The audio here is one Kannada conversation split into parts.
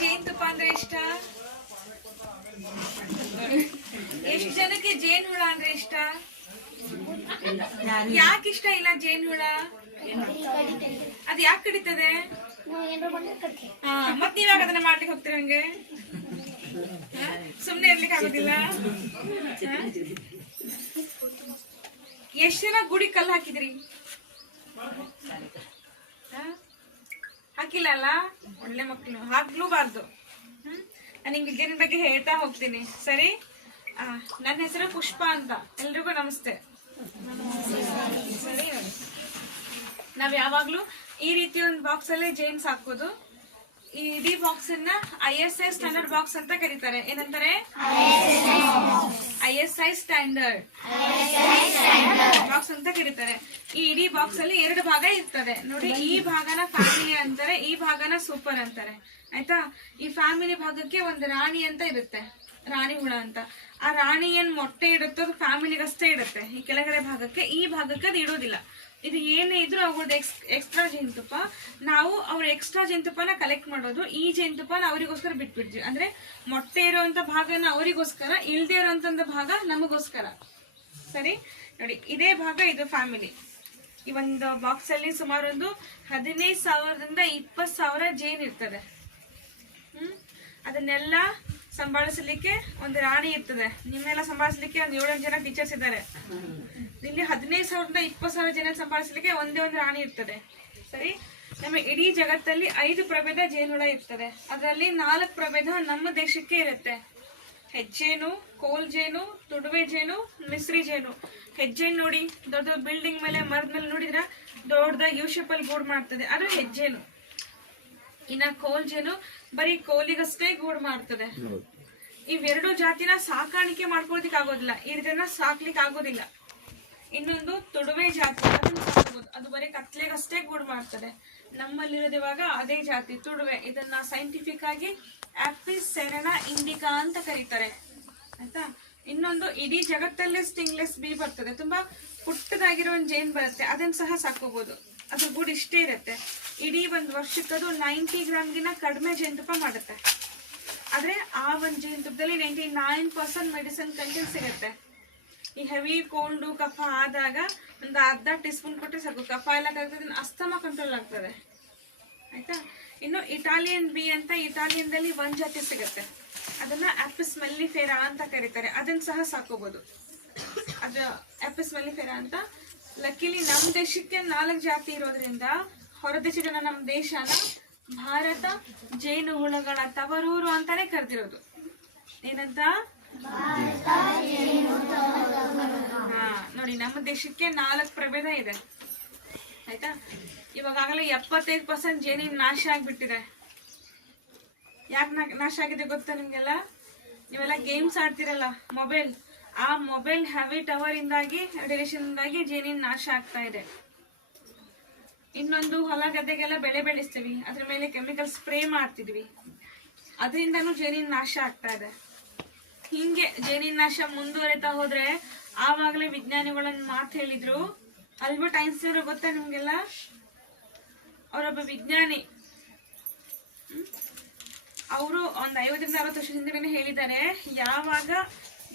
ಜೇನುತುಪ್ಪ ಅಂದ್ರೆ ಇಷ್ಟ? ಎಷ್ಟು ಜನಕ್ಕೆ ಜೇನು ಹುಳ ಅಂದ್ರೆ ಇಷ್ಟ? ಯಾಕೆ ಇಷ್ಟ ಇಲ್ಲ ಜೇನು ಹುಳ? ಅದ್ ಯಾಕೆ ಕಡಿತದೆ? ಮತ್ ನೀವಾಗ ಅದನ್ನ ಮಾಡ್ಲಿಕ್ಕೆ ಹೋಗ್ತೀರ? ಹಂಗೆ ಸುಮ್ನೆ ಇರ್ಲಿಕ್ಕೆ ಆಗೋದಿಲ್ಲ? ಎಷ್ಟ್ ಜನ ಗುಡಿ ಕಲ್ಲು ಹಾಕಿದ್ರಿ? ಹಾಕಿಲ್ಲ ಅಲ್ಲ? ಒಳ್ಳೆ ಮಕ್ಕಳು, ಹಾಕ್ಲೂಬಾರ್ದು. ನಾನು ನಿಮ್ಗೆ ವಿದ್ಯಾನ ಬಗ್ಗೆ ಹೇಳ್ತಾ ಹೋಗ್ತೀನಿ, ಸರಿ? ನನ್ನ ಹೆಸರು ಪುಷ್ಪ ಅಂತ. ಎಲ್ರಿಗೂ ನಮಸ್ತೆ. ಸರಿ, ನಾವ್ ಯಾವಾಗ್ಲೂ ಈ ರೀತಿ ಒಂದು ಬಾಕ್ಸ್ ಅಲ್ಲೇ ಜೇನ್ಸ್ ಹಾಕೋದು. ಈ ಇಡೀ ಬಾಕ್ಸ್ ಅನ್ನ ISI ಸ್ಟ್ಯಾಂಡರ್ಡ್ ಬಾಕ್ಸ್ ಅಂತ ಕರೀತಾರೆ. ಏನಂತಾರೆ? ISI ಸ್ಟ್ಯಾಂಡರ್ಡ್ ಬಾಕ್ಸ್ ಅಂತ ಕರೀತಾರೆ. ಈ ಇಡೀ ಬಾಕ್ಸ್ ಅಲ್ಲಿ 2 ಭಾಗ ಇರ್ತದೆ ನೋಡಿ. ಈ ಭಾಗನ ಫ್ಯಾಮಿಲಿ ಅಂತಾರೆ, ಈ ಭಾಗನ ಸೂಪರ್ ಅಂತಾರೆ. ಆಯ್ತಾ? ಈ ಫ್ಯಾಮಿಲಿ ಭಾಗಕ್ಕೆ ಒಂದು ರಾಣಿ ಅಂತ ಇರುತ್ತೆ, ರಾಣಿ ಹುಳ ಅಂತ. ಆ ರಾಣಿ ಏನ್ ಮೊಟ್ಟೆ ಇಡುತ್ತೋ ಅದು ಫ್ಯಾಮಿಲಿಗಷ್ಟೇ ಇಡುತ್ತೆ. ಈ ಕೆಳಗಡೆ ಭಾಗಕ್ಕೆ, ಈ ಭಾಗಕ್ಕೆ ಅದು ಇಡೋದಿಲ್ಲ. ಇದು ಏನೇ ಇದ್ರು ಅವ್ರದ್ದು ಎಕ್ಸ್ಟ್ರಾ ಜೇನುತುಪ್ಪ. ನಾವು ಅವ್ರ ಎಕ್ಸ್ಟ್ರಾ ಜೇನುತುಪ್ಪನ ಕಲೆಕ್ಟ್ ಮಾಡೋದು. ಈ ಜೇನುತುಪ್ಪನ ಅವರಿಗೋಸ್ಕರ ಬಿಟ್ಬಿಡ್ತೀವಿ. ಅಂದ್ರೆ ಮೊಟ್ಟೆ ಇರುವಂತ ಭಾಗನ ಅವರಿಗೋಸ್ಕರ, ಇಲ್ದೇ ಇರುವಂತ ಭಾಗ ನಮಗೋಸ್ಕರ. ಸರಿ ನೋಡಿ, ಇದೇ ಭಾಗ ಇದು ಫ್ಯಾಮಿಲಿ. ಈ ಒಂದು ಬಾಕ್ಸ್ ಅಲ್ಲಿ ಸುಮಾರು ಒಂದು 15,000ದಿಂದ 20,000 ಜೇನ್ ಇರ್ತದೆ. ಅದನ್ನೆಲ್ಲ ಸಂಭಾಳಿಸಲಿಕ್ಕೆ ಒಂದು ರಾಣಿ ಇರ್ತದೆ. ನಿಮ್ಮೆಲ್ಲ ಸಂಭಾಳಿಸಲಿಕ್ಕೆ ಒಂದು 7 ಜನ ಟೀಚರ್ಸ್ ಇದ್ದಾರೆ. ಇಲ್ಲಿ 15,000ರಿಂದ 20,000 ಜನ ಸಂಭಾಳಿಸಲಿಕ್ಕೆ ಒಂದೇ ಒಂದು ರಾಣಿ ಇರ್ತದೆ. ಸರಿ, ನಮ್ಮ ಇಡೀ ಜಗತ್ತಲ್ಲಿ 5 ಪ್ರಭೇದ ಜೇನುಹುಳ ಇರ್ತದೆ. ಅದರಲ್ಲಿ 4 ಪ್ರಭೇದ ನಮ್ಮ ದೇಶಕ್ಕೆ ಇರುತ್ತೆ. ಹೆಜ್ಜೇನು, ಕೋಲ್ ಜೇನು, ತುಡುವೆ ಜೇನು, ಮಿಸ್ರಿ ಜೇನು. ಹೆಜ್ಜೇನು ನೋಡಿ, ದೊಡ್ಡ ಬಿಲ್ಡಿಂಗ್ ಮೇಲೆ, ಮರದ ಮೇಲೆ ನೋಡಿದ್ರ ದೊಡ್ಡದಾಗಿ ಯು ಶೇಪ್ ಅಲ್ಲಿ ಗೂಡು ಮಾಡ್ತದೆ, ಅದು ಹೆಜ್ಜೇನು. ಇನ್ನ ಕೋಲ್ ಜೇನು ಬರೀ ಕೋಲಿಗಷ್ಟೇ ಗೂಡು ಮಾಡ್ತದೆ. ಇವೆರಡು ಜಾತಿನ ಸಾಕಾಣಿಕೆ ಮಾಡ್ಕೊಳ್ಳೋದಿಕ್ ಆಗೋದಿಲ್ಲ, ಇದನ್ನ ಸಾಕ್ಲಿಕ್ಕೆ ಆಗೋದಿಲ್ಲ. ಇನ್ನೊಂದು ತುಡುವೆ ಜಾತಿ, ಅದನ್ನ ಸಾಕಬಹುದು, ಅದು ಬರೀ ಕತ್ಲೆಗಷ್ಟೇ ಗೂಡು ಮಾಡ್ತದೆ. ನಮ್ಮಲ್ಲಿರೋದು ಇವಾಗ ಅದೇ ಜಾತಿ ತುಡುವೆ. ಇದನ್ನ ಸೈಂಟಿಫಿಕ್ ಆಗಿ ಆಪಿಸ್ ಸೆರೆನಾ ಇಂಡಿಕಾ ಅಂತ ಕರೀತಾರೆ. ಆಯ್ತಾ? ಇನ್ನೊಂದು ಇಡೀ ಜಗತ್ತಲ್ಲೇ ಸ್ಟಿಂಗ್ಲೆಸ್ ಬೀ ಬರ್ತದೆ, ತುಂಬಾ ಪುಟ್ಟದಾಗಿರೋ ಒಂದು ಜೇನ್ ಬರುತ್ತೆ, ಅದನ್ನ ಸಹ ಸಾಕೋಬಹುದು. ಅದ್ರ ಗೂಡು ಇಷ್ಟೇ ಇರುತ್ತೆ. ಇಡೀ ಒಂದು ವರ್ಷಕ್ಕೆ ಅದು 90 ಗ್ರಾಮ್ಗಿನ ಕಡಿಮೆ ಜೇನುತುಪ್ಪ ಮಾಡುತ್ತೆ. ಆದ್ರೆ ಆ ಒಂದು ಜೇನುತುಪ್ಪದಲ್ಲಿ 99% ಮೆಡಿಸಿನ್ ಕಂಟೆಂಟ್ ಸಿಗುತ್ತೆ. ಈ ಹೆವಿ ಕೋಲ್ಡು ಕಫ ಆದಾಗ ಒಂದು ಅರ್ಧ ಟೀಸ್ಪೂನ್ ಕೊಟ್ಟರೆ ಸಾಕು, ಕಫ ಎಲ್ಲ ಕರೆಕ್ತದೆ, ಅಸ್ತಮ ಕಂಟ್ರೋಲ್ ಆಗ್ತದೆ. ಆಯ್ತಾ? ಇನ್ನು ಇಟಾಲಿಯನ್ ಬಿ ಅಂತ ಇಟಾಲಿಯನ್ದಲ್ಲಿ ಒಂದು ಜಾತಿ ಸಿಗುತ್ತೆ, ಅದನ್ನ ಆಪಿಸ್ ಮೆಲ್ಲಿಫೆರಾ ಅಂತ ಕರೀತಾರೆ. ಅದನ್ನ ಸಹ ಸಾಕೋಬಹುದು. ಅದು ಆಪಿಸ್ ಮೆಲ್ಲಿಫೆರಾ ಅಂತ. ಲಕ್ಕಿಲಿ ನಮ್ಮ ದೇಶಕ್ಕೆ 4 ಜಾತಿ ಇರೋದ್ರಿಂದ ಹೊರ ದೇಶದ ನಮ್ಮ ದೇಶನ ಭಾರತ ಜೇನು ಹುಳಗಳ ತವರೂರು ಅಂತಾನೆ ಕರೆದಿರೋದು. ಏನಂತ? ನೋಡಿ, ನಮ್ಮ ದೇಶಕ್ಕೆ 4 ಪ್ರಭೇದ ಇದೆ. ಆಯ್ತಾ? ಇವಾಗಲೇ 75% ಜೇನಿನ ನಾಶ ಆಗ್ಬಿಟ್ಟಿದೆ. ಯಾಕೆ ನಾಶ ಆಗಿದೆ ಗೊತ್ತಾ ನಿಮ್ಗೆಲ್ಲ? ನೀವೆಲ್ಲ ಗೇಮ್ಸ್ ಆಡ್ತಿರಲ್ಲ, ಮೊಬೈಲ್, ಆ ಮೊಬೈಲ್ ಹ್ಯಾಬಿಟ್ ಅವರ್ ಇಂದಾಗಿ, ರೇಡಿಯೇಷನ್ ಇಂದಾಗಿ ಜೇನಿನ ನಾಶ ಆಗ್ತಾ ಇದೆ. ಇನ್ನೊಂದು, ಹೊಲ ಗದ್ದೆಗೆಲ್ಲ ಬೆಳೆ ಬೆಳೆಸ್ತೀವಿ, ಅದ್ರ ಮೇಲೆ ಕೆಮಿಕಲ್ ಸ್ಪ್ರೇ ಮಾಡ್ತಿದ್ವಿ, ಅದರಿಂದನೂ ಜೇನಿನ ನಾಶ ಆಗ್ತಾ ಇದೆ. ಹಿಂಗೆ ಜೇನಿನ ನಾಶ ಮುಂದುವರಿತಾ ಹೋದ್ರೆ, ಆವಾಗಲೇ ವಿಜ್ಞಾನಿಗಳನ್ನ ಮಾತು ಹೇಳಿದ್ರು. ಆಲ್ಬರ್ಟ್ ಐನ್ಸ್ಟೈನ್ ಗೊತ್ತಾ ನಿಮ್ಗೆಲ್ಲ? ಅವರೊಬ್ಬ ವಿಜ್ಞಾನಿ. ಅವರು ಒಂದು 50ರಿಂದ 60 ವರ್ಷ ಹಿಂದೆ ಹೇಳಿದ್ದಾರೆ, ಯಾವಾಗ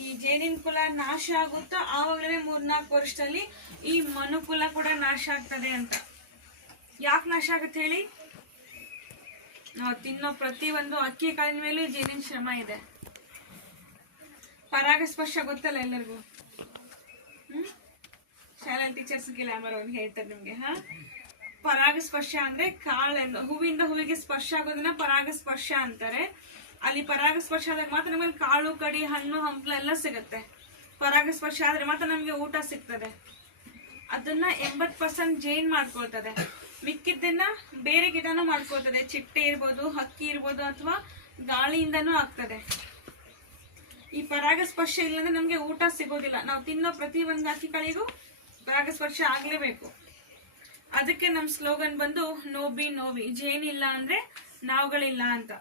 ಈ ಜೇನಿನ ಕುಲ ನಾಶ ಆಗುತ್ತೋ ಆವಾಗಲೇ 3-4 ವರ್ಷದಲ್ಲಿ ಈ ಮನುಕುಲ ಕೂಡ ನಾಶ ಆಗ್ತದೆ ಅಂತ. ಯಾಕೆ ನಾಶ ಆಗುತ್ತೆ ಹೇಳಿ? ನಾವು ತಿನ್ನೋ ಪ್ರತಿ ಒಂದು ಅಕ್ಕಿ ಕಾಳಿನ ಮೇಲೂ ಜೇನಿನ ಶ್ರಮ ಇದೆ. ಪರಾಗಸ್ಪರ್ಶ ಗೊತ್ತಲ್ಲ ಎಲ್ಲರಿಗೂ? ಶಾಲಾ ಟೀಚರ್ಸ್ ಗ್ಲಾಮರ್ ಅವ್ರು ಹೇಳ್ತಾರೆ ನಿಮ್ಗೆ. ಪರಾಗಸ್ಪರ್ಶ ಅಂದ್ರೆ ಕಾಳೆಂದು ಹೂವಿಂದ ಹೂವಿಗೆ ಸ್ಪರ್ಶ ಆಗೋದನ್ನ ಪರಾಗಸ್ಪರ್ಶ ಅಂತಾರೆ. ಅಲ್ಲಿ ಪರಾಗಸ್ಪರ್ಶ ಆದಾಗ ಮಾತ್ರ ನಮಗೆ ಕಾಳು ಕಡಿ ಹಣ್ಣು ಹಂಪ್ಲ ಎಲ್ಲ ಸಿಗುತ್ತೆ. ಪರಾಗಸ್ಪರ್ಶ ಆದ್ರೆ ಮಾತ್ರ ನಮ್ಗೆ ಊಟ ಸಿಗ್ತದೆ. ಅದನ್ನ 80% ಜೇನ್ ಮಾಡ್ಕೊಳ್ತದೆ, ಮಿಕ್ಕಿದ್ದನ್ನ ಬೇರೆ ಗಿಡನೂ ಮಾಡ್ಕೊಳ್ತದೆ. ಚಿಟ್ಟೆ ಇರ್ಬೋದು, ಹಕ್ಕಿ ಇರ್ಬೋದು, ಅಥವಾ ಗಾಳಿಯಿಂದನೂ ಆಗ್ತದೆ. ಈ ಪರಾಗಸ್ಪರ್ಶ ಇಲ್ಲಂದ್ರೆ ನಮ್ಗೆ ಊಟ ಸಿಗೋದಿಲ್ಲ. ನಾವು ತಿನ್ನೋ ಪ್ರತಿ ಒಂದು ಅಕ್ಕಿ ಕಾಳಿಗೂ ಪರಾಗಸ್ಪರ್ಶ ಆಗ್ಲೇಬೇಕು. ಅದಕ್ಕೆ ನಮ್ ಸ್ಲೋಗನ್ ಬಂದು ನೋಬಿ ನೋವಿ, ಜೇನಿಲ್ಲ ಅಂದ್ರೆ ನಾವುಗಳಿಲ್ಲ ಅಂತ.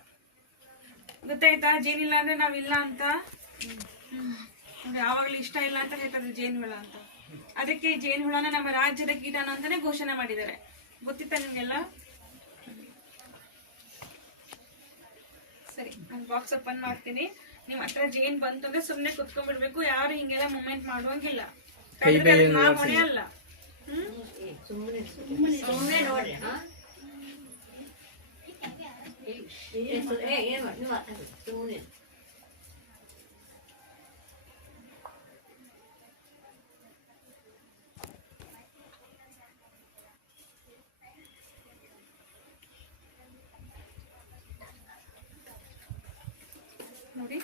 ಗೊತ್ತಾಯ್ತಾ? ಜೇನಿಲ್ಲ ಅಂದ್ರೆ ನಾವಿಲ್ಲ ಅಂತ. ಯಾವಾಗ್ಲೂ ಇಷ್ಟ ಇಲ್ಲ ಅಂತ ಹೇಳ್ತಾರೆ ಜೇನುಹುಳ ಅಂತ. ಅದಕ್ಕೆ ಜೇನುಹುಳನ ನಮ್ಮ ರಾಜ್ಯದ ಕೀಟಾನು ಅಂತಾನೆ ಘೋಷಣೆ ಮಾಡಿದ್ದಾರೆ. ಗೊತ್ತಿತ್ತ ನಿಮ್ಗೆಲ್ಲ? ಸರಿ, ನಾನು ಬಾಕ್ಸ್ ಓಪನ್ ಮಾಡ್ತೀನಿ. ನಿಮ್ಮ ಹತ್ರ ಜೇನ್ ಬಂತಂದ್ರೆ ಸುಮ್ಮನೆ ಕುತ್ಕೊಂಡ್ಬಿಡ್ಬೇಕು, ಯಾರು ಹಿಂಗೆಲ್ಲ ಮೂಮೆಂಟ್ ಮಾಡುವಂಗಿಲ್ಲ. ಹೊಣೆ ಅಲ್ಲ. ಸುಮ್ಮನೆ ನೋಡ್ರಿ. ಸುಮ್ಮನೆ ನೋಡಿ,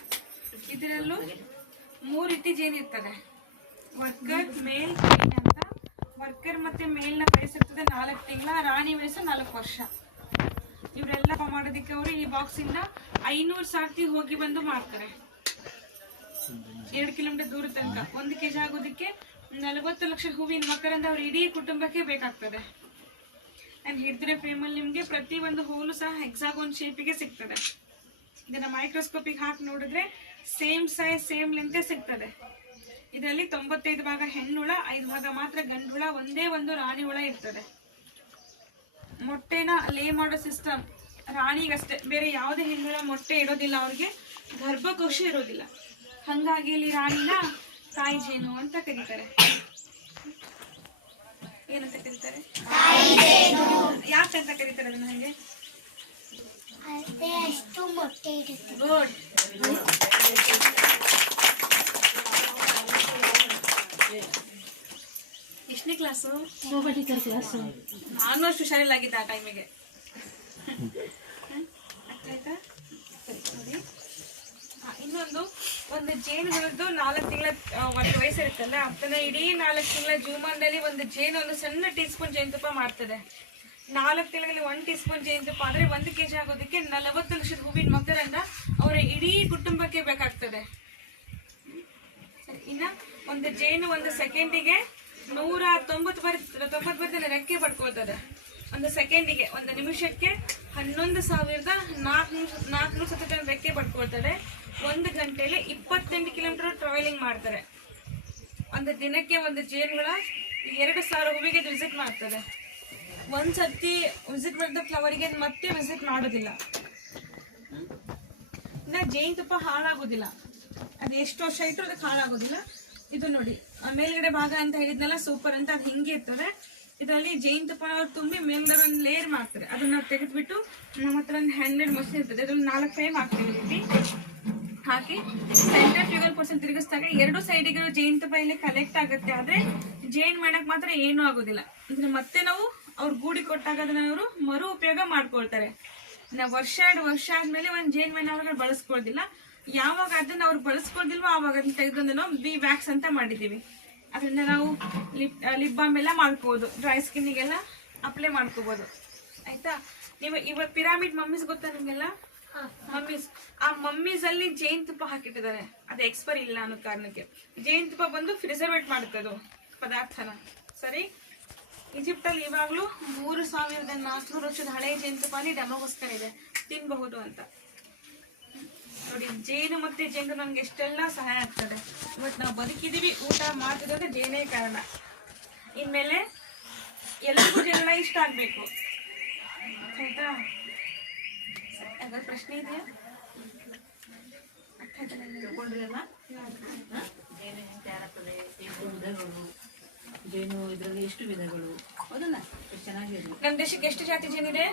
ಇದರಲ್ಲೂ 3 ರೀತಿ ಜೇನು ಇರ್ತದೆ. ವರ್ಕರ್, ಮೇಲ್, ಕ್ವೀನ್ ಅಂತ. ವರ್ಕರ್ ಮತ್ತೆ ಮೇಲ್ನ ವಯಸ್ಸಿರ್ತದೆ 4 ತಿಂಗಳ, ರಾಣಿ ವಯಸ್ಸು 4 ವರ್ಷ. ಇವರೆಲ್ಲ ಮಾಡೋದಕ್ಕೆ ಅವರು ಈ ಬಾಕ್ಸ್ ಇಂದ 500 ಸಾರ್ತಿ ಹೋಗಿ ಬಂದು ಮಾಡ್ತಾರೆ. 2 ಕಿಲೋಮೀಟರ್ ದೂರ ತನಕ. 1 ಕೆಜಿ ಆಗೋದಕ್ಕೆ 40 ಲಕ್ಷ ಹೂವಿನ ಮಕರಂದ ಅವ್ರ ಇಡೀ ಕುಟುಂಬಕ್ಕೆ ಬೇಕಾಗ್ತದೆ. ಅಂಡ್ ಹಿಡಿದ್ರೆ ಫ್ರೇಮಲ್ಲಿ ನಿಮ್ಗೆ ಪ್ರತಿ ಒಂದು ಹೋಲು ಸಹ ಹೆಕ್ಸಾಗೋನ್ ಶೇಪಿಗೆ ಸಿಗ್ತದೆ. ಇದನ್ನ ಮೈಕ್ರೋಸ್ಕೋಪಿಗೆ ಹಾಕಿ ನೋಡಿದ್ರೆ ಸೇಮ್ ಸೈಜ್ ಸೇಮ್ ಲೆಂತೆ ಸಿಗ್ತದೆ. ಇದರಲ್ಲಿ 95 ಭಾಗ ಹೆಣ್ಣುಳ, 5 ಭಾಗ ಮಾತ್ರ ಗಂಡು ಹುಳ, ಒಂದೇ ಒಂದು ರಾಣಿ ಹುಳ ಇರ್ತದೆ. ಮೊಟ್ಟೆನ ಲೇ ಮಾಡೋ ಸಿಸ್ಟಮ್ ರಾಣಿಗಷ್ಟೇ, ಬೇರೆ ಯಾವುದೇ ಹೆಣ್ಣುಳ ಮೊಟ್ಟೆ ಇಡೋದಿಲ್ಲ, ಅವ್ರಿಗೆ ಗರ್ಭಕೋಶ ಇರೋದಿಲ್ಲ. ಹಂಗಾಗಿ ಇಲ್ಲಿ ರಾಣಿನ ತಾಯಿ ಜೇನು ಅಂತ ಕರೀತಾರೆ. ಏನಂತ ಕರೀತಾರೆ? ಯಾಕಂತ ಕರೀತಾರೆ ಅದನ್ನ? ಹಂಗೆ ಗುಡ್. ಎಷ್ಟನೇ ಕ್ಲಾಸು? ನಾನು ಅಷ್ಟು ಹುಷಾರಿಲ್ಲಾಗಿದ್ದ ಆ ಟೈಮಿಗೆ. ಆಯ್ತಾ? ನೋಡಿ, ಇನ್ನೊಂದು ಒಂದು ಜೇನುಗಳದ್ದು 4 ತಿಂಗಳ ವಯಸ್ಸಿರುತ್ತಲ್ಲ, ಅದನ್ನ ಇಡೀ 4 ತಿಂಗಳ ಜೀವಮಾನದಲ್ಲಿ ಒಂದು ಜೇನು ಒಂದು ಸಣ್ಣ ಟೀಸ್ಪೂನ್ ಜೇನುತುಪ್ಪ ಮಾಡ್ತದೆ. 4 ತಿಂಗಳಲ್ಲಿ 1 ಟೀಸ್ಪೂನ್ ಜೇನುತುಪ್ಪ ಆದರೆ 1 ಕೆಜಿ ಆಗೋದಕ್ಕೆ 40 ಲಕ್ಷದ ಹೂವಿನ ಮಕರಂದ ಅವರ ಇಡೀ ಕುಟುಂಬಕ್ಕೆ ಬೇಕಾಗ್ತದೆ. ಇನ್ನ ಒಂದು ಜೇನು ಒಂದು ಸೆಕೆಂಡಿಗೆ 190 ರೆಕ್ಕೆ ಪಡ್ಕೋತದೆ. ಒಂದು ಸೆಕೆಂಡಿಗೆ, ಒಂದು ನಿಮಿಷಕ್ಕೆ 11,400 ಸತತ ರೆಕ್ಕೆ ಪಡ್ಕೊಳ್ತದೆ. 1 ಗಂಟೆಯಲ್ಲಿ 28 ಕಿಲೋಮೀಟರ್ ಟ್ರಾವೆಲಿಂಗ್ ಮಾಡ್ತಾರೆ. ಒಂದು ದಿನಕ್ಕೆ ಒಂದು ಜೇನುಗಳ 2,000 ಹೂವಿಗೆ ವಿಸಿಟ್ ಮಾಡ್ತದೆ. ಒಂದ್ಸತಿ ವಿಸಿಟ್ ಮಾಡಿದ ಫ್ಲವರಿಗೆ ಮತ್ತೆ ವಿಸಿಟ್ ಮಾಡೋದಿಲ್ಲ. ಇನ್ನ ಜೇನುತುಪ್ಪ ಹಾಳಾಗೋದಿಲ್ಲ, ಅದು ಎಷ್ಟು ವರ್ಷ ಇಟ್ಟರು ಅದಕ್ಕೆ ಹಾಳಾಗೋದಿಲ್ಲ. ಇದು ನೋಡಿ, ಮೇಲ್ಗಡೆ ಭಾಗ ಅಂತ ಹೇಳಿದ್ನಲ್ಲ ಸೂಪರ್ ಅಂತ, ಅದು ಹಿಂಗೆ ಇರ್ತದೆ. ಇದರಲ್ಲಿ ಜೇನುತುಪ್ಪ ತುಂಬಿ ಮೇಲ್ಗಡೆ ಒಂದು ಲೇಯರ್ ಮಾಡ್ತಾರೆ. ಅದನ್ನ ತೆಗೆದ್ಬಿಟ್ಟು ನಮ್ಮ ಹತ್ರ ಒಂದು ಹ್ಯಾಂಡ್ಮೇಡ್ ಮಷಿನ್ ಇರ್ತದೆ, ಅದ್ರಲ್ಲಿ 4 ಫ್ರೇಮ್ ಹಾಕ್ತೀವಿ. ರೀತಿ ಹಾಕಿ ಸೆಂಟ್ರಿಫ್ಯೂಗಲ್ ತಿರುಗಿಸಿದಾಗ 2 ಸೈಡಿಗೆ ಜೇನುತುಪ್ಪ ಇಲ್ಲಿ ಕಲೆಕ್ಟ್ ಆಗುತ್ತೆ. ಆದ್ರೆ ಜೇನ್ ಮಾಡಕ್ ಮಾತ್ರ ಏನೂ ಆಗೋದಿಲ್ಲ. ಅಂದ್ರೆ ಮತ್ತೆ ನಾವು ಅವ್ರು ಗೂಡಿ ಕೊಟ್ಟಾಗ ಅದನ್ನ ಅವರು ಮರು ಉಪಯೋಗ ಮಾಡ್ಕೊಳ್ತಾರೆ. ನಾವು ವರ್ಷ 2 ವರ್ಷ ಆದ್ಮೇಲೆ ಒಂದು ಜೇನ್ ಮೇನ ಅವ್ರಿಗೆ ಬಳಸ್ಕೊಳ್ದಿಲ್ಲ. ಯಾವಾಗ ಅದನ್ನ ಅವ್ರು ಬಳಸ್ಕೊಳ್ದಿಲ್ವೋ ಆವಾಗ ಅದನ್ನ ತೆಗೆದು ನಾವು ಬಿ ವ್ಯಾಕ್ಸ್ ಅಂತ ಮಾಡಿದೀವಿ. ಅದರಿಂದ ನಾವು ಲಿಪ್ ಬಾಮ್ ಎಲ್ಲ ಮಾಡ್ಕೋಬಹುದು, ಡ್ರೈ ಸ್ಕಿನ್ನಿಗೆಲ್ಲ ಅಪ್ಲೈ ಮಾಡ್ಕೋಬಹುದು. ಆಯ್ತಾ? ನೀವು ಇವಾಗ ಪಿರಾಮಿಡ್ ಮಮ್ಮೀಸ್ ಗೊತ್ತಾ ನಿಮ್ಗೆಲ್ಲ? ಮಮ್ಮೀಸ್, ಆ ಮಮ್ಮೀಸ್ ಅಲ್ಲಿ ಜೇನುತುಪ್ಪ ಹಾಕಿಟ್ಟಿದ್ದಾರೆ. ಅದು ಎಕ್ಸ್ಪೈರ್ ಇಲ್ಲ ಅನ್ನೋ ಕಾರಣಕ್ಕೆ. ಜೇನುತುಪ್ಪ ಬಂದು ಪ್ರಿಸರ್ವೇಟ್ ಮಾಡುತ್ತೆ ಅದು ಪದಾರ್ಥನ. ಸರಿ, ಈಜಿಪ್ಟ್ ಅಲ್ಲಿ ಇವಾಗ್ಲೂ 3,400 ವರ್ಷದ ಹಳೆಯ ಜೇನುತುಪ್ಪ ಡೆಮೋಗೋಸ್ಕರ ಇದೆ, ತಿನ್ಬಹುದು ಅಂತ. ನೋಡಿ, ಜೇನು ಮತ್ತೆ ಜೇನು ನಮ್ಗೆ ಎಷ್ಟೆಲ್ಲ ಸಹಾಯ ಆಗ್ತದೆ. ಇವತ್ತು ನಾವು ಬದುಕಿದೀವಿ, ಊಟ ಮಾಡ್ತಿದ್ರೆ ಜೇನೇ ಕಾರಣ. ಇನ್ಮೇಲೆ ಎಲ್ಲರಿಗೂ ಜೇನುಳ ಇಷ್ಟ ಆಗ್ಬೇಕು. ಆಯ್ತಾ? ಅದ್ರ ಪ್ರಶ್ನೆ ಇದೆಯಾ? ಜೇನು ಇದರಲ್ಲಿ ಎಷ್ಟು ವಿಧಗಳು? ಹೌದಲ್ಲ, ಚೆನ್ನಾಗಿದೆ. ನಮ್ಮ ದೇಶಕ್ಕೆ ಎಷ್ಟು ಜಾತಿ ಜೇನಿದೆ?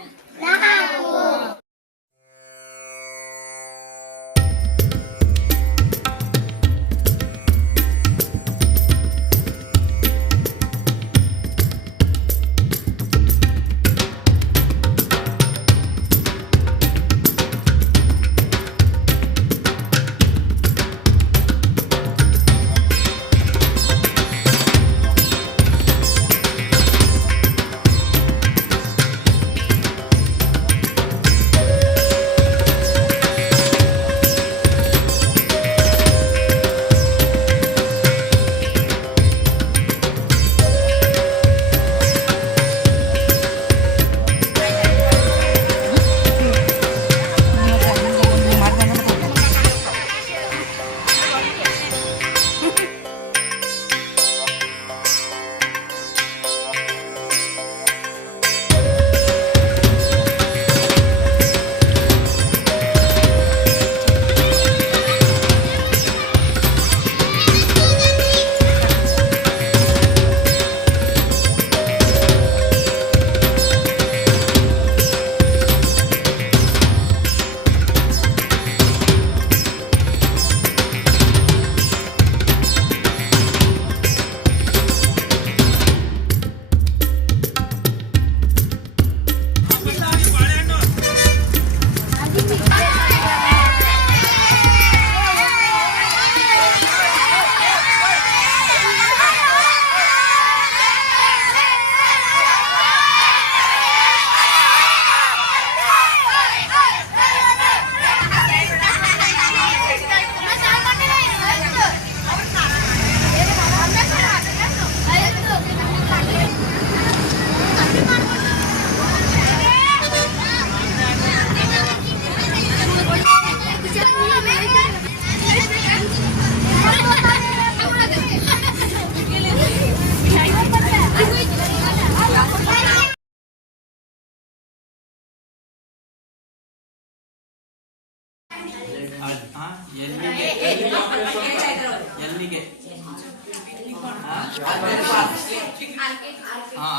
ಎಲ್ಲಿಗೆ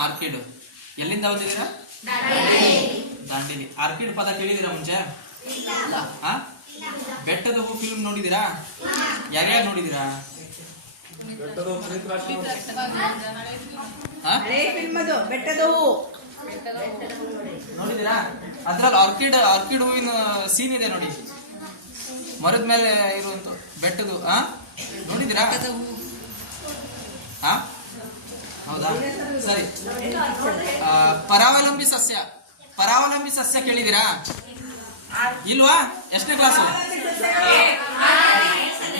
ಆರ್ಕಿಡ್. ಎಲ್ಲಿಂದ ಬಂದಿದ್ದೀರಾ? ದಾಂಡೇಲಿ. ಆರ್ಕಿಡ್ ಪದ ಕೇಳಿದಿರಾ ಮುಂಚೆ? ಬೆಟ್ಟದ ಹೂ ಫಿಲ್ಮ್ ನೋಡಿದಿರಾ? ಯಾರ್ಯಾರು ನೋಡಿದಿರಾ? ಬೆಟ್ಟದ ಹೂ ನೋಡಿದಿರಾ? ಅದ್ರಲ್ಲಿ ಆರ್ಕಿಡ್ ಹೂವಿನ ಸೀನ್ ಇದೆ ನೋಡಿ, ಮರದ ಮೇಲೆ ಇರುವಂತ ಬೆಟ್ಟದ. ನೋಡಿದಿರಾ? ಹೌದಾ, ಸರಿ. ಪರಾವಲಂಬಿ ಸಸ್ಯ ಕೇಳಿದಿರಾ? ಇಲ್ವಾ? ಎಷ್ಟನೇ ಕ್ಲಾಸ್?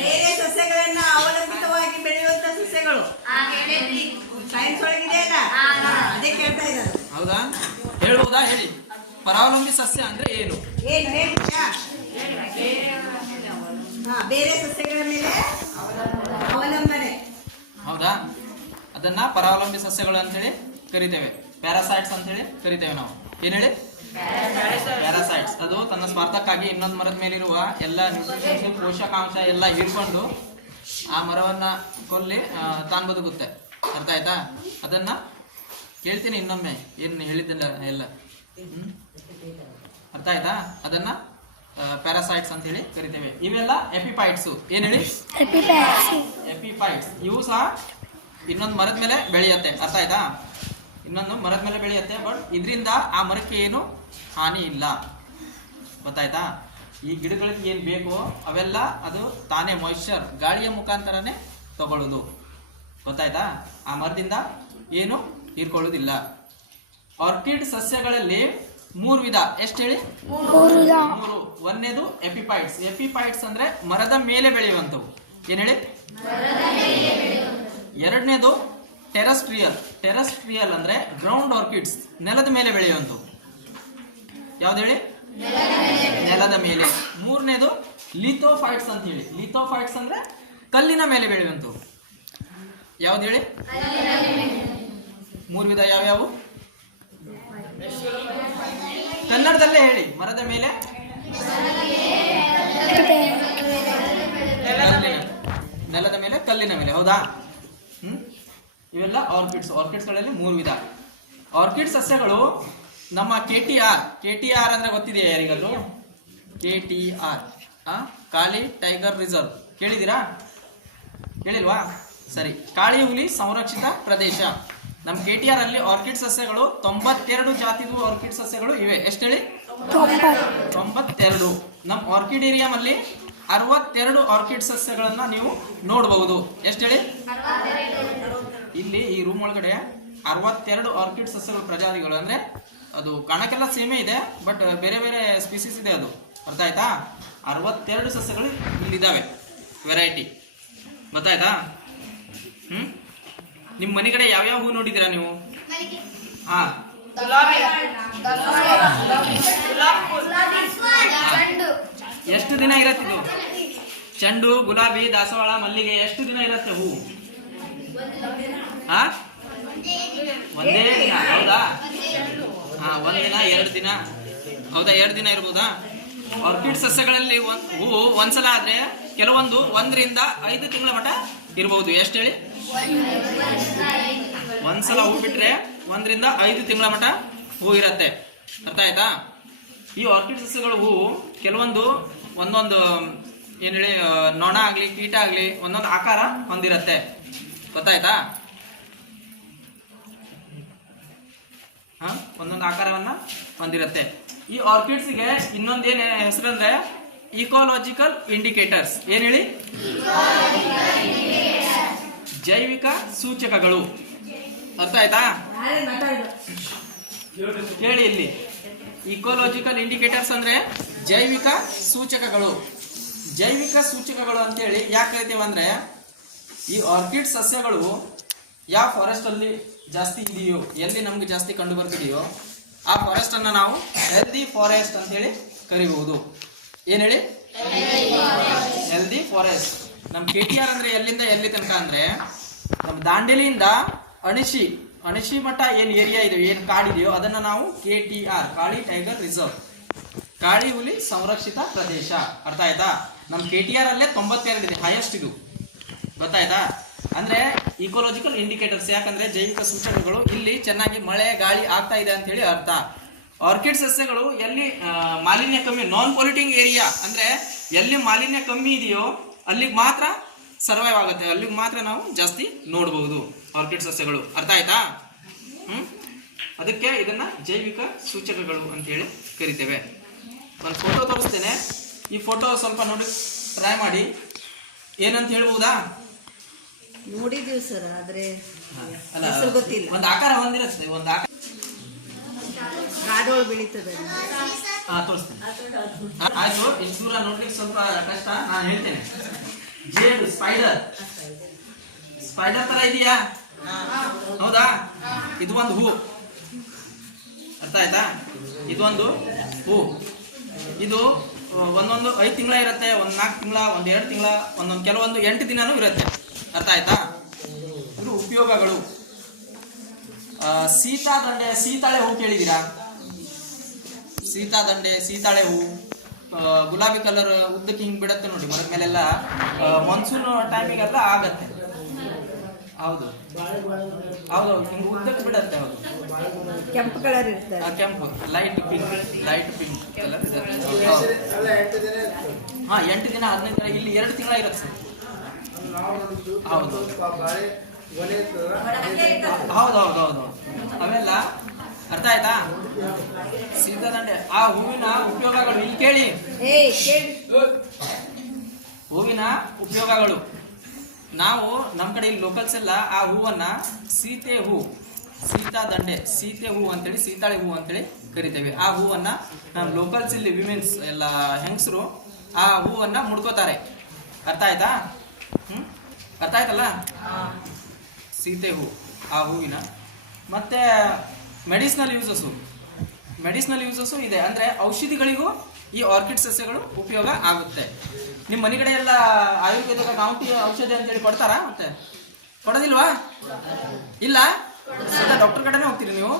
ಬೇರೆ ಸಸ್ಯಗಳನ್ನ ಅವಲಂಬಿತವಾಗಿ ಬೆಳೆಯುವಂತ ಸಸ್ಯಗಳು ಸೈನ್ಸ್ ಒಳಗಿದೆ ಅಲ್ಲ, ಅದೇ ಕೇಳ್ತಾ ಇದ್ದಾರೆ. ಹೌದಾ, ಹೇಳ್ಬೋದಾ? ಹೇಳಿ. ಪರಾವಲಂಬಿ ಸಸ್ಯ ಅಂದ್ರೆ ಏನು? ಏನು ಹೇಳ್ತೀರಾ? ಬೇರೆ ಸಸ್ಯಗಳ ಮೇಲೆ ಅವಲಂಬನೆ. ಹೌದಾ, ಅದನ್ನ ಪರಾವಲಂಬಿ ಸಸ್ಯಗಳು ಅಂತೇಳಿ ಕರಿತೇವೆ. ಪ್ಯಾರಾಸೈಟ್ಸ್ ಅಂತ ಹೇಳಿ ಕರಿತೇವೆ ನಾವು. ಏನ್ ಹೇಳಿ? ಪ್ಯಾರಾಸೈಟ್ಸ್. ಅದು ತನ್ನ ಸ್ವಾರ್ಥಕ್ಕಾಗಿ ಇನ್ನೊಂದು ಮರದ ಮೇಲಿರುವ ಎಲ್ಲ ನ್ಯೂಟ್ರಿಷನ್ಸ್, ಪೋಷಕಾಂಶ ಎಲ್ಲ ಹೀರ್ಕೊಂಡು ಆ ಮರವನ್ನ ಕೊಲ್ಲಿ ತಾನು ಬದುಕುತ್ತೆ. ಅರ್ಥ ಆಯ್ತಾ? ಅದನ್ನ ಕೇಳ್ತೀನಿ ಇನ್ನೊಮ್ಮೆ, ಏನ್ ಹೇಳಿದ್ದಲ್ಲ ಎಲ್ಲ. ಅರ್ಥ ಆಯ್ತಾ? ಅದನ್ನ ಪ್ಯಾರಾಸೈಟ್ಸ್ ಅಂತ ಹೇಳಿ ಕರಿತೇವೆ. ಇವೆಲ್ಲ ಎಪಿಫೈಟ್ಸ್. ಏನ್ ಹೇಳಿ? ಎಪಿಫೈಟ್ಸ್. ಇವು ಸಹ ಇನ್ನೊಂದು ಮರದ ಮೇಲೆ ಬೆಳೆಯುತ್ತೆ. ಅರ್ಥ ಆಯ್ತಾ? ಇನ್ನೊಂದು ಮರದ ಮೇಲೆ ಬೆಳೆಯುತ್ತೆ, ಬಟ್ ಇದರಿಂದ ಆ ಮರಕ್ಕೆ ಏನು ಹಾನಿ ಇಲ್ಲ. ಗೊತ್ತಾಯ್ತಾ? ಈ ಗಿಡಗಳಿಗೆ ಏನ್ ಬೇಕೋ ಅವೆಲ್ಲ ಅದು ತಾನೇ ಮಾಯಿಶ್ಚರ್ ಗಾಳಿಯ ಮುಖಾಂತರನೇ ತಗೊಳ್ಳೋದು. ಗೊತ್ತಾಯ್ತಾ? ಆ ಮರದಿಂದ ಏನು ಹೀರ್ಕೊಳ್ಳೋದಿಲ್ಲ. ಆರ್ಕಿಡ್ ಸಸ್ಯಗಳಲ್ಲಿ 3 ವಿಧ. ಎಷ್ಟು ಹೇಳಿ? 3. ಒಂದನೇದು ಎಪಿಫೈಟ್ಸ್. ಎಪಿಫೈಟ್ಸ್ ಅಂದ್ರೆ ಮರದ ಮೇಲೆ ಬೆಳೆಯುವಂಥವು. ಏನ್ ಹೇಳಿ? ಎರಡನೇದು ಟೆರಸ್ಟ್ರಿಯಲ್ ಅಂದ್ರೆ ಗ್ರೌಂಡ್ ಆರ್ಕಿಡ್ಸ್, ನೆಲದ ಮೇಲೆ ಬೆಳೆಯುವಂಥವು. ಯಾವ್ದು ಹೇಳಿ? ನೆಲದ ಮೇಲೆ. ಮೂರನೇದು ಲಿಥೋಫೈಟ್ಸ್ ಅಂತ ಹೇಳಿ. ಲಿಥೋಫೈಟ್ಸ್ ಅಂದ್ರೆ ಕಲ್ಲಿನ ಮೇಲೆ ಬೆಳೆಯುವಂಥವು. ಯಾವ್ದು ಹೇಳಿ? 3 ವಿಧ ಯಾವ್ಯಾವು? ಕನ್ನಡದಲ್ಲೇ ಹೇಳಿ. ಮರದ ಮೇಲೆ, ನೆಲದ ಮೇಲೆ, ಕಲ್ಲಿನ ಮೇಲೆ. ಹೌದಾ? ಇವೆಲ್ಲ ಆರ್ಕಿಡ್ಸ್ ಗಳಲ್ಲಿ 3 ವಿಧ. ಆರ್ಕಿಡ್ ಸಸ್ಯಗಳು ನಮ್ಮ KTR ಅಂದ್ರೆ ಗೊತ್ತಿದೆಯಾ ಯಾರಿಗಾದ್ರು? KTR ಕಾಳಿ ಟೈಗರ್ ರಿಸರ್ವ್ ಕೇಳಿದಿರಾ? ಕೇಳಿಲ್ವಾ? ಸರಿ. ಕಾಳಿ ಹುಲಿ ಸಂರಕ್ಷಿತ ಪ್ರದೇಶ. ನಮ್ಮ KTR ಅಲ್ಲಿ ಆರ್ಕಿಡ್ ಸಸ್ಯಗಳು 92 ಜಾತಿದು ಆರ್ಕಿಡ್ ಸಸ್ಯಗಳು ಇವೆ. ಎಷ್ಟು ಹೇಳಿ? 92. ನಮ್ಮ ಆರ್ಕಿಡೇರಿಯಂ ಅಲ್ಲಿ 62 ಆರ್ಕಿಡ್ ಸಸ್ಯಗಳನ್ನ ನೀವು ನೋಡಬಹುದು. ಎಷ್ಟು ಹೇಳಿ? ಇಲ್ಲಿ ಈ ರೂಮ್ ಒಳಗಡೆ 62 ಆರ್ಕಿಡ್ ಸಸ್ಯಗಳ ಪ್ರಜಾತಿಗಳು. ಅಂದ್ರೆ ಅದು ಕಾಣಕ್ಕೆಲ್ಲ ಸೇಮೇ ಇದೆ, ಬಟ್ ಬೇರೆ ಬೇರೆ ಸ್ಪೀಸೀಸ್ ಇದೆ ಅದು. ಅರ್ಥ ಆಯ್ತಾ? 62 ಸಸ್ಯಗಳು ಇಲ್ಲಿದ್ದಾವೆ, ವೆರೈಟಿ. ಗೊತ್ತಾಯ್ತಾ? ನಿಮ್ಮ ಮನೆ ಕಡೆ ಯಾವ್ಯಾವ ಹೂ ನೋಡಿದ್ದೀರಾ ನೀವು? ಎಷ್ಟು ದಿನ ಇರತ್ತಿದು? ಚೆಂಡು, ಗುಲಾಬಿ, ದಾಸವಾಳ, ಮಲ್ಲಿಗೆ ಎಷ್ಟು ದಿನ ಇರುತ್ತೆ ಹೂ? ಒಂದೇ ದಿನ. ಹೌದಾ? 1 ದಿನ, 2 ದಿನ. ಹೌದಾ? 2 ದಿನ ಇರ್ಬೋದಾ? ಆರ್ಕಿಡ್ ಸಸ್ಯಗಳಲ್ಲಿ ಹೂ ಒಂದ್ಸಲ ಆದ್ರೆ ಕೆಲವೊಂದು 1 ರಿಂದ 5 ತಿಂಗಳ ಮಟ್ಟ ಇರಬಹುದು. ಎಷ್ಟು ಹೇಳಿ? ಒಂದ್ಸಲ ಹೂ ಬಿಟ್ರೆ 1 ರಿಂದ 5 ತಿಂಗಳ ಮಟ್ಟ ಹೂ ಇರತ್ತೆ. ಅರ್ಥ ಆಯ್ತಾ? ಈ ಆರ್ಕಿಡ್ ಸಸ್ಯಗಳ ಹೂ ಕೆಲವೊಂದು ಒಂದೊಂದು ಏನ್ ಹೇಳಿ ನೊಣ ಆಗ್ಲಿ ಕೀಟ ಆಗ್ಲಿ ಒಂದೊಂದು ಆಕಾರ ಹೊಂದಿರತ್ತೆ. ಗೊತ್ತಾಯ್ತಾ? ಒಂದೊಂದು ಆಕಾರವನ್ನ ಹೊಂದಿರತ್ತೆ. ಈ ಆರ್ಕಿಡ್ಸ್ಗೆ ಇನ್ನೊಂದೇನ್ ಹೆಸರು ಅಂದ್ರೆ ಇಕೋಲಾಜಿಕಲ್ ಇಂಡಿಕೇಟರ್ಸ್. ಏನ್ ಹೇಳಿ? ಜೈವಿಕ ಸೂಚಕಗಳು. ಅರ್ಥ ಆಯ್ತಾ? ಹೇಳಿ ಇಲ್ಲಿ. ಇಕೋಲಾಜಿಕಲ್ ಇಂಡಿಕೇಟರ್ಸ್ ಅಂದ್ರೆ ಜೈವಿಕ ಸೂಚಕಗಳು. ಜೈವಿಕ ಸೂಚಕಗಳು ಅಂತೇಳಿ ಯಾಕೆ ಕರಿತೇವೆ ಅಂದ್ರೆ, ಈ ಆರ್ಕಿಡ್ ಸಸ್ಯಗಳು ಯಾವ ಫಾರೆಸ್ಟ್ ಅಲ್ಲಿ ಜಾಸ್ತಿ ಇದೆಯೋ, ಎಲ್ಲಿ ನಮ್ಗೆ ಜಾಸ್ತಿ ಕಂಡು ಬರ್ತಿದೆಯೋ ಆ ಫಾರೆಸ್ಟ್ ಅನ್ನ ನಾವು ಹೆಲ್ದಿ ಫಾರೆಸ್ಟ್ ಅಂತ ಹೇಳಿ ಕರಿಬಹುದು. ಏನ್ ಹೇಳಿ? Healthy forest. ನಮ್ KTR ಅಂದ್ರೆ ಎಲ್ಲಿಂದ ಎಲ್ಲಿ ತನಕ ಅಂದ್ರೆ, ನಮ್ ದಾಂಡೇಲಿಯಿಂದ ಅಣಶಿ ಮಠ ಏನ್ ಏರಿಯಾ ಇದೆ, ಏನ್ ಕಾಡಿದೆಯೋ ಅದನ್ನ ನಾವು KTR Kali tiger reserve Kali ಹುಲಿ ಸಂರಕ್ಷಿತ ಪ್ರದೇಶ. ಅರ್ಥ ಆಯ್ತಾ? ನಮ್ಮ KTR ಅಲ್ಲೇ 92 ಇದೆ, ಹೈಯೆಸ್ಟ್ ಇದು. ಗೊತ್ತಾಯ್ತಾ? ಅಂದ್ರೆ ಇಕೋಲಾಜಿಕಲ್ ಇಂಡಿಕೇಟರ್ಸ್, ಯಾಕಂದ್ರೆ ಜೈವಿಕ ಸೂಚಕಗಳು ಇಲ್ಲಿ ಚೆನ್ನಾಗಿ ಮಳೆ ಗಾಳಿ ಆಗ್ತಾ ಇದೆ ಅಂತ ಹೇಳಿ ಅರ್ಥ. ಆರ್ಕಿಡ್ ಸಸ್ಯಗಳು ಎಲ್ಲಿ ಮಾಲಿನ್ಯ ಕಮ್ಮಿ, ನಾನ್ ಪೊಲ್ಯೂಟಿಂಗ್ ಏರಿಯಾ ಅಂದ್ರೆ ಎಲ್ಲಿ ಮಾಲಿನ್ಯ ಕಮ್ಮಿ ಇದೆಯೋ ಅಲ್ಲಿಗೆ ಮಾತ್ರ ಸರ್ವೈವ್ ಆಗುತ್ತೆ, ಅಲ್ಲಿಗೆ ಮಾತ್ರ ನಾವು ಜಾಸ್ತಿ ನೋಡಬಹುದು ಆರ್ಕಿಡ್ ಸಸ್ಯಗಳು. ಅರ್ಥ ಆಯ್ತಾ? ಅದಕ್ಕೆ ಇದನ್ನ ಜೈವಿಕ ಸೂಚಕಗಳು ಅಂತ ಹೇಳಿ ಕರಿತೇವೆ. ಒಂದು ಫೋಟೋ ತೋರಿಸ್ತೇನೆ, ಈ ಫೋಟೋ ಸ್ವಲ್ಪ ನೋಡಿ ಟ್ರೈ ಮಾಡಿ, ಏನಂತ ಹೇಳ್ಬಹುದಾ? ನೋಡಿದೀವಿ ಸರ್, ಆದ್ರೆ ಅಲ್ಲ, ಹೆಸರು ಗೊತ್ತಿಲ್ಲ. ಒಂದು ಆಕಾರ ಹೊಂದಿರುತ್ತೆ, ಒಂದು ಆಕಾರ ಕಾಡೋಳು ಬೆಳೀತದೆ. ತೋರಿಸ್ತೇನೆ. ಆಯ್ತು, ಇಷ್ಟು ದೂರ ನೋಡ್ಲಿಕ್ಕೆ ಸ್ವಲ್ಪ ಕಷ್ಟ, ನಾನು ಹೇಳ್ತೇನೆ. ಜೇಡ್ ಸ್ಪೈಡರ್ ತರ ಇದೆಯಾ? ಹೌದಾ? ಇದು ಒಂದು ಹೂ. ಅರ್ಥ ಆಯ್ತಾ? ಇದೊಂದು ಹೂ. ಇದು ಒಂದೊಂದು 5 ತಿಂಗಳ ಇರುತ್ತೆ, ಒಂದು 4 ತಿಂಗಳ, ಒಂದು 2 ತಿಂಗಳ, ಒಂದೊಂದು ಕೆಲವೊಂದು 8 ದಿನನೂ ಇರುತ್ತೆ. ಅರ್ಥ ಆಯ್ತಾ? ಇದು ಉಪಯೋಗಗಳು. ಸೀತಾದಂಡೆ, ಸೀತಾಳೆ ಹೂ ಕೇಳಿದ್ದೀರಾ? ಸೀತಾದಂಡೆ, ಸೀತಾಳೆ ಹೂ, ಗುಲಾಬಿ ಕಲರ್ ಉದ್ದಕ್ಕೆ ಹಿಂಗ್ ಬಿಡತ್ತೆ ನೋಡಿ ಮರದ ಮೇಲೆಲ್ಲ, ಮಾನ್ಸೂನ್ ಟೈಮಿಗೆಲ್ಲ ಆಗತ್ತೆ. ಹೌದು ಹೌದು, ಹಿಂಗ್ ಉದ್ದಕ್ಕೆ ಬಿಡತ್ತೆ. ಹೌದು, ಕೆಂಪು ಕಲರ್ ಇರ್ತದೆ. ಕೆಂಪು, ಲೈಟ್ ಪಿಂಕ್ ಕಲರ್ ಇರುತ್ತೆ. 8 ದಿನ 15 ದಿನ, ಇಲ್ಲಿ 2 ತಿಂಗಳ ಇರುತ್ತೆ. ಹೌದು ಹೌದೌದೌದು, ಅವೆಲ್ಲ. ಅರ್ಥ ಆಯ್ತಾ? ಸೀತಾದಂಡೆ, ಆ ಹೂವಿನ ಉಪಯೋಗಗಳು ಇಲ್ಲಿ ಕೇಳಿ. ಹೂವಿನ ಉಪಯೋಗಗಳು ನಾವು ನಮ್ಮ ಕಡೆ ಇಲ್ಲಿ ಲೋಕಲ್ಸ್ ಎಲ್ಲ ಆ ಹೂವನ್ನ ಸೀತೆ ಹೂ, ಸೀತಾದಂಡೆ, ಸೀತೆ ಹೂ ಅಂತೇಳಿ, ಸೀತಾಳೆ ಹೂ ಅಂತೇಳಿ ಕರಿತೇವೆ. ಆ ಹೂವನ್ನ ನಮ್ಮ ಲೋಕಲ್ಸ್ ಇಲ್ಲಿ ವಿಮೆನ್ಸ್ ಎಲ್ಲ ಹೆಂಗಸರು ಆ ಹೂವನ್ನ ಮುಡ್ಕೋತಾರೆ. ಅರ್ಥ ಆಯ್ತಾ? ಅರ್ಥ ಆಯ್ತಲ್ಲ? ಸೀತೆ ಹೂ, ಆ ಹೂವಿನ. ಮತ್ತೆ ಮೆಡಿಸಿನಲ್ ಯೂಸಸ್ಸು ಇದೆ. ಅಂದ್ರೆ ಔಷಧಿಗಳಿಗೂ ಈ ಆರ್ಕಿಡ್ ಸಸ್ಯಗಳು ಉಪಯೋಗ ಆಗುತ್ತೆ. ನಿಮ್ಮ ಮನೆ ಕಡೆ ಎಲ್ಲ ಆಯುರ್ವೇದಿಕ ನಾಟಿ ಔಷಧಿ ಅಂತೇಳಿ ಕೊಡ್ತಾರಾ? ಮತ್ತೆ ಕೊಡೋದಿಲ್ವಾ? ಇಲ್ಲ, ಡಾಕ್ಟರ್ ಕಡೆನೇ ಹೋಗ್ತೀರಿ ನೀವು?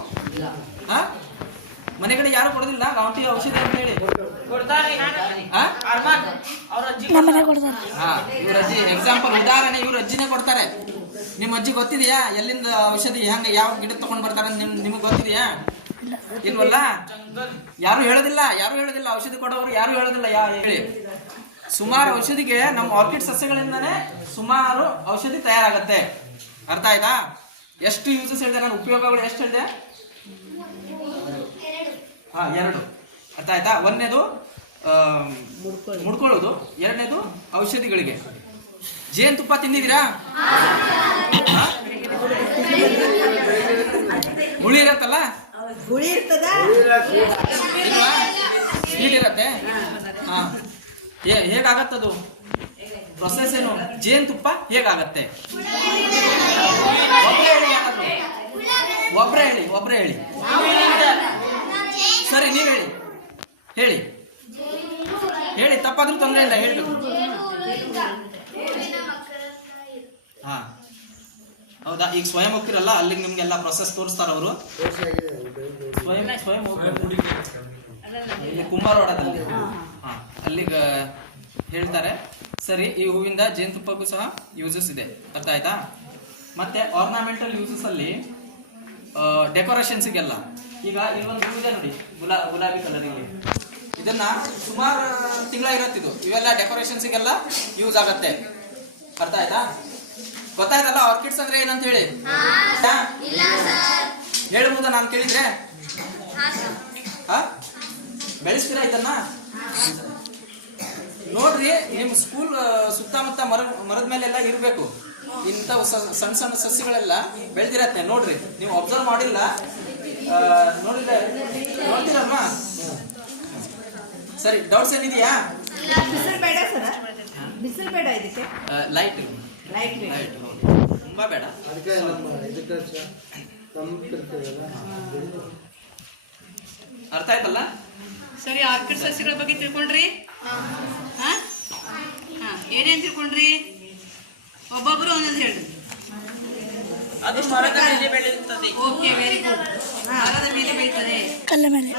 ಮನೆ ಕಡೆ ಯಾರು ಕೊಡೋದಿಲ್ಲ ನಾಟಿ ಔಷಧಿ ಅಂತ ಹೇಳಿ? ಇವ್ರ ಅಜ್ಜಿ ಎಕ್ಸಾಂಪಲ್, ಉದಾಹರಣೆ, ಇವ್ರ ಅಜ್ಜಿನೇ ಕೊಡ್ತಾರೆ. ನಿಮ್ಮ ಅಜ್ಜಿ ಗೊತ್ತಿದೆಯಾ ಎಲ್ಲಿಂದ ಔಷಧಿ ಹೆಂಗ ಯಾವ ಗಿಡ ತಗೊಂಡ್ ಬರ್ತಾರ ನಿಮಗೆ ಗೊತ್ತಿದೆಯಾ? ಇಲ್ವಲ್ಲ, ಯಾರು ಹೇಳೋದಿಲ್ಲ ಔಷಧಿ ಕೊಡೋರು ಯಾರು ಹೇಳೋದಿಲ್ಲ. ಹೇಳಿ, ಸುಮಾರು ಔಷಧಿಗೆ ನಮ್ಮ ಆರ್ಕಿಡ್ ಸಸ್ಯಗಳಿಂದಾನೇ ಸುಮಾರು ಔಷಧಿ ತಯಾರಾಗತ್ತೆ. ಅರ್ಥ ಆಯ್ತಾ? ಎಷ್ಟು ಯೂಸಸ್ ಹೇಳಿದೆ ನಾನು, ಉಪಯೋಗಗಳು ಎಷ್ಟು ಹೇಳಿದೆ? 2. ಅರ್ಥ ಆಯ್ತಾ? ಒಂದನೇದು ಮುಡ್ಕೊಳ್ಳೋದು, ಎರಡನೇದು ಔಷಧಿಗಳಿಗೆ. ಜೇನುತುಪ್ಪ ತಿಂದಿದ್ದೀರಾ? ಹುಳಿ ಇರತ್ತಲ್ಲ? ಹುಳಿ ಇರ್ತದ, ಇಲ್ವಾ? ಸ್ವೀಟ್ ಇರತ್ತೆ. ಹೇಗಾಗತ್ತದು ಪ್ರೊಸೆಸ್ ಏನು? ಜೇನುತುಪ್ಪ ಹೇಗಾಗತ್ತೆ? ಒಬ್ರೇ ಹೇಳಿ. ಸರಿ, ನೀವ್ ಹೇಳಿ, ತಪ್ಪಾದ್ರೂ ತೊಂದರೆ ಇಲ್ಲ, ಹೇಳ್ಬೇಕು. ಹೌದಾ? ಈಗ ಸ್ವಯಂ ಹೋಗ್ತಿರಲ್ಲ, ಅಲ್ಲಿಗೆ ನಿಮ್ಗೆಲ್ಲ ಪ್ರೊಸೆಸ್ ತೋರಿಸ್ತಾರ ಅವರು. ಸ್ವಯಂ ಹೋಗ್ತಾರೆ ಇಲ್ಲಿ ಕುಂಬಾರವಾಡದಲ್ಲಿ, ಅಲ್ಲಿಗೆ ಹೇಳ್ತಾರೆ. ಸರಿ, ಈ ಹೂವಿಂದ ಜೇನುತುಪ್ಪಕ್ಕೂ ಸಹ ಯೂಸಸ್ ಇದೆ. ಅರ್ಥ ಆಯ್ತಾ? ಮತ್ತೆ ಆರ್ನಮೆಂಟಲ್ ಯೂಸಸ್ ಅಲ್ಲಿ ಡೆಕೋರೇಷನ್ಸ್ಗೆಲ್ಲ, ಈಗ ಇಲ್ಲೊಂದು ಹೂ ಇದೆ ನೋಡಿ, ಗುಲಾಬಿ ಕಲರ್. ಇಲ್ಲಿ ಇದನ್ನ ಸುಮಾರು ತಿಂಗಳ ಇರತ್ತಿದು, ಇವೆಲ್ಲ ಡೆಕೋರೇಷನ್ಸ್ಗೆಲ್ಲ ಯೂಸ್ ಆಗತ್ತೆ. ಅರ್ಥ ಆಯ್ತಾ? ಗೊತ್ತಾಯ್ತಲ್ಲ ಆರ್ಕಿಡ್ಸ್ ಅಂದ್ರೆ ಏನಂತ ಹೇಳಿ? ಹೇಳ್ಬೋದಾ ನಾನು ಕೇಳಿದ್ರೆ? ಬೆಳೆಸ್ತೀರಾ ಇದನ್ನ? ನೋಡ್ರಿ, ನಿಮ್ ಸ್ಕೂಲ್ ಸುತ್ತಮುತ್ತ ಮರದ ಮೇಲೆಲ್ಲ ಇರ್ಬೇಕು ಇಂಥ ಸಣ್ಣ ಸಣ್ಣ ಸಸ್ಯಗಳೆಲ್ಲ ಬೆಳೆದಿರತ್ತೆ. ನೋಡ್ರಿ, ನೀವು ಅಬ್ಸರ್ವ್ ಮಾಡಿಲ್ಲ, ನೋಡ್ತೀರಲ್ವಾ? ಸರಿ, ಡೌಟ್ಸ್ ಏನಿದೆಯಾ? ಬಿಸಿಲು ಬೇಡ ಸರ್, ಬಿಸಿಲು ಬೇಡ ಇದಕ್ಕೆ. ಲೈಟ್ ತುಂಬಾ ಬೇಡ. ಅರ್ಥ ಆಯ್ತಲ್ಲ? ಸರಿ, ಆರ್ಕಿಡ್ ಸಸ್ಯಗಳ ಬಗ್ಗೆ ತಿಳ್ಕೊಂಡ್ರಿ? ಏನೇನ್ ತಿಳ್ಕೊಂಡ್ರಿ? ಒಬ್ಬೊಬ್ರು ಒಂದೊಂದು ಹೇಳಿ. ಅದು ಮರದ ಮೇಲೆ ಬೆಳೆಯುತ್ತದೆ. Okay, very good. ಮರದ ಮೇಲೆ ಬೆಳೀತದೆ. ಕಲ್ಲ ಮೇಲೆ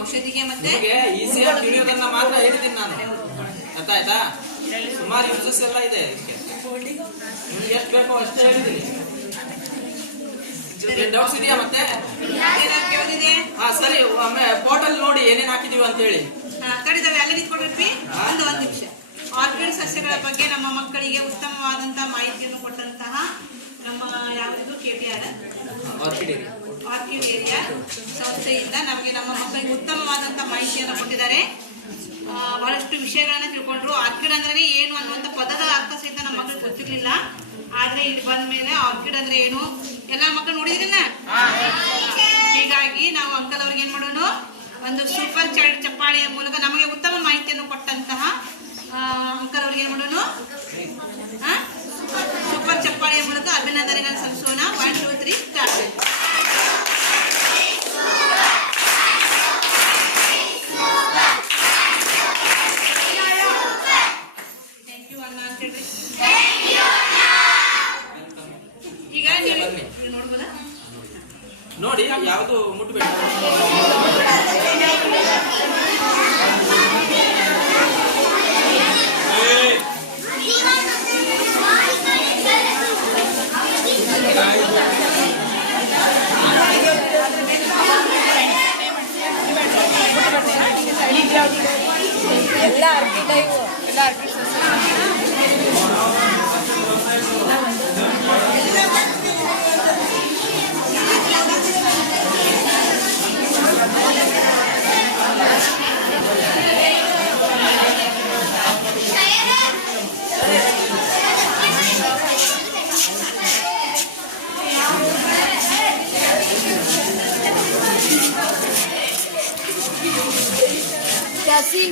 ಔಷಧಿಗೆ ಮತ್ತೆ ನಿಮಗೆ ಈಸಿಯಾಗಿ ತಿಳಿಯೋದನ್ನ ಮಾತ್ರ ಹೇಳಿದ್ದೀನಿ ನಾನು. ಅರ್ಥ ಆಯ್ತಾ? ಸುಮಾರು ಯೂಸಸ್ ಎಲ್ಲ ಇದೆ ಇದಕ್ಕೆ. ನಿಮ್ಗೆ ಎಷ್ಟು ಬೇಕೋ ಅಷ್ಟೇ ಹೇಳಿದ್ದೀನಿ. ಡೌಟ್ಸ್ ಇದೆಯಾ ಮತ್ತೆ? ಕೇಳಿದೆ. ಹಾ ಸರಿ, ಒಮ್ಮೆ ಪೋರ್ಟಲ್ ನೋಡಿ ಏನೇನು ಹಾಕಿದೀವಿ ಅಂತ ಹೇಳಿ. ತಡಿದಾವೆ ಅಲ್ಲೇ ನಿಂತ್ಕೊಂಡಿರ್ವಿ. ಒಂದು ನಿಮಿಷ. ಆರ್ಕಿಡ್ ಸಸ್ಯಗಳ ಬಗ್ಗೆ ನಮ್ಮ ಮಕ್ಕಳಿಗೆ ಉತ್ತಮವಾದಂತಹ ಮಾಹಿತಿಯನ್ನು ಕೊಟ್ಟಂತಹ ನಮ್ಮ ಯಾವುದು KPR ಆರ್ಕಿಡ್ ಏರಿಯಾ ಸಂಸ್ಥೆಯಿಂದ ನಮಗೆ ನಮ್ಮ ಮಕ್ಕಳಿಗೆ ಉತ್ತಮವಾದಂತಹ ಮಾಹಿತಿಯನ್ನು ಕೊಟ್ಟಿದ್ದಾರೆ. ಬಹಳಷ್ಟು ವಿಷಯಗಳನ್ನ ತಿಳ್ಕೊಂಡ್ರು. ಆರ್ಕಿಡ್ ಅಂದ್ರೆ ಏನು ಅನ್ನುವಂಥ ಪದದ ಅರ್ಥ ಸಹಿತ ನಮ್ಮ ಮಕ್ಕಳಿಗೆ ಗೊತ್ತಿರ್ಲಿಲ್ಲ. ಆದ್ರೆ ಇಲ್ಲಿ ಬಂದ ಮೇಲೆ ಆರ್ಕಿಡ್ ಅಂದ್ರೆ ಏನು ಎಲ್ಲ ಮಕ್ಕಳು ನೋಡಿದ್ರಿಲ್ಲ. ಹೀಗಾಗಿ ನಾವು ಅಂಕಲ್ ಅವ್ರಿಗೆ ಏನ್ ಮಾಡೋಣ, ಒಂದು ಸೂಪರ್ ಚೈಲ್ಡ್ ಚಪ್ಪಾಳೆಯ ಮೂಲಕ ನಮಗೆ ಉತ್ತಮ ಮಾಹಿತಿಯನ್ನು ಕೊಟ್ಟಂತಹ ಅಂಕಲ್ ಅವ್ರಿಗೆ ಏನ್ ಮಾಡೋಣ, ಸೂಪರ್ ಚಪ್ಪಾಳೆಯ ಮೂಲಕ ಅಭಿನಂದನೆಗಳನ್ನು ಸಲ್ಲಿಸೋಣ. 1 2 3 ಸ್ಟಾರ್ಟ್. ಈಗ ನೀವು ನೋಡ್ಬೋದಾ? ನೋಡಿ, ಯಾವುದು ಮುಟ್ಬೇಡಿ. ಎಲ್ಲ ಅರ್ಪಿತ ಇವು ಎಲ್ಲ ಅರ್ಪಿತ Assim,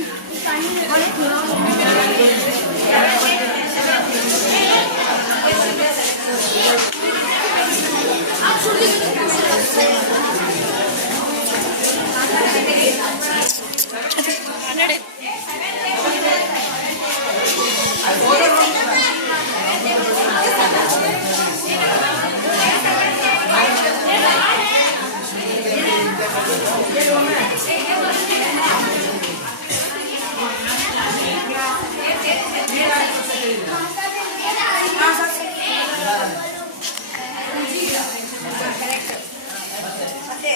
ಮತ್ತೆ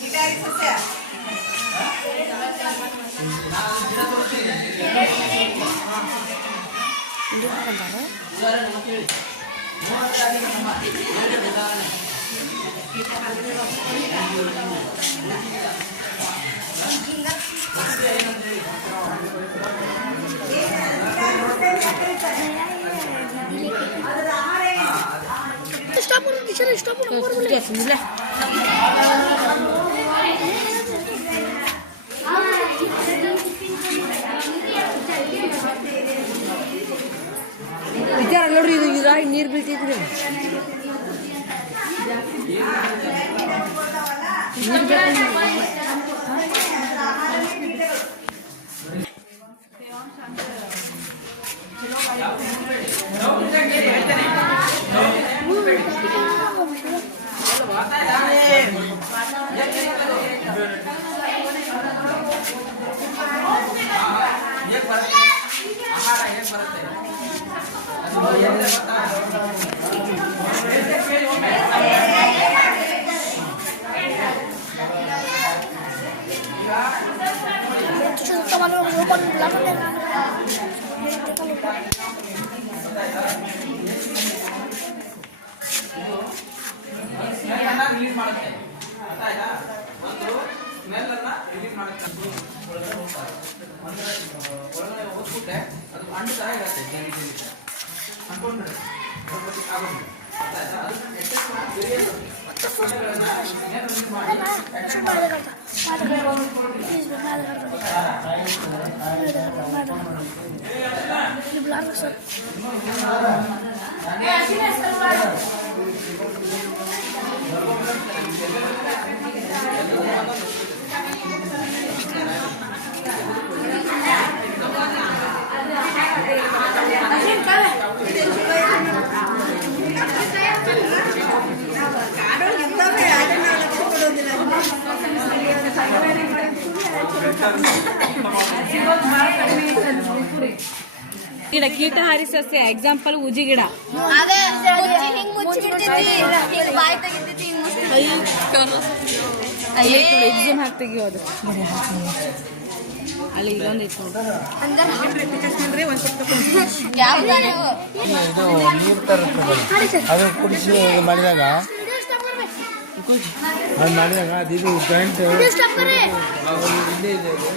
ಗಿಟಾರಿ ಸಸ್ಯ está por ವಿಚಾರ ನೋಡ್ರಿ, ಇದು ಈಗ ನೀರು ಬೀಳ್ತಿದ್ರಿ. ಆಹಾರ ಹೇಗೆ ಬರುತ್ತೆ? ರಿಲೀಸ್ ಮಾಡುತ್ತೆ. ಅರ್ಥ ಆಯ್ತಾ? ಒಂದು ಸ್ಮೆಲ್ಲನ್ನ ರಿಲೀಸ್ ಮಾಡುತ್ತೆ. ಒಳಗಡೆ ಹೋಗ್ಬಿಟ್ಟೆ ಅದು ಹಣ್ಣು ಥರ ಇರುತ್ತೆ. ಜಲ್ಲಿ ಜಲ್ಲಿ ಅನ್ಕೊಂಡ್ರೆ ಆಗೋದು. ಅರ್ಥ ಆಯ್ತಾ? ಅದನ್ನ ಎಕ್ಸೆಸ್ ಮಾಡಿ ಬೇರೆ ಸೊಳ್ಳೆಗಳನ್ನ ರಿಲೀಸ್ ಮಾಡಿ ಕಾಡೊಳಗೆ ಇದ್ದಾವೆ, ಅದನ್ನ ಕೊಡೋದಿಲ್ಲ. ಗಿಡ ಕೀಟಹಾರಿ ಸಸ್ಯ ಎಕ್ಸಾಂಪಲ್ ಉಜಿ ಗಿಡ. ಎಕ್ಸಾಮ್ ಹಾಕಿ ತೆಗಿಯೋದು ಅಲ್ಲಿ ಇದೊಂದು ಇತ್ತು ಇದು ನೀರು ತರುತ್ತದೆ ಅದು ಕುಡಿಸಿ ಮಾಡಿದಾಗ ಅದು ಮಾಡಿದಾಗ ಅದು ಜಾಯಿಂಟ್ ಇಲ್ಲೇ ಇದೆ ಅದು.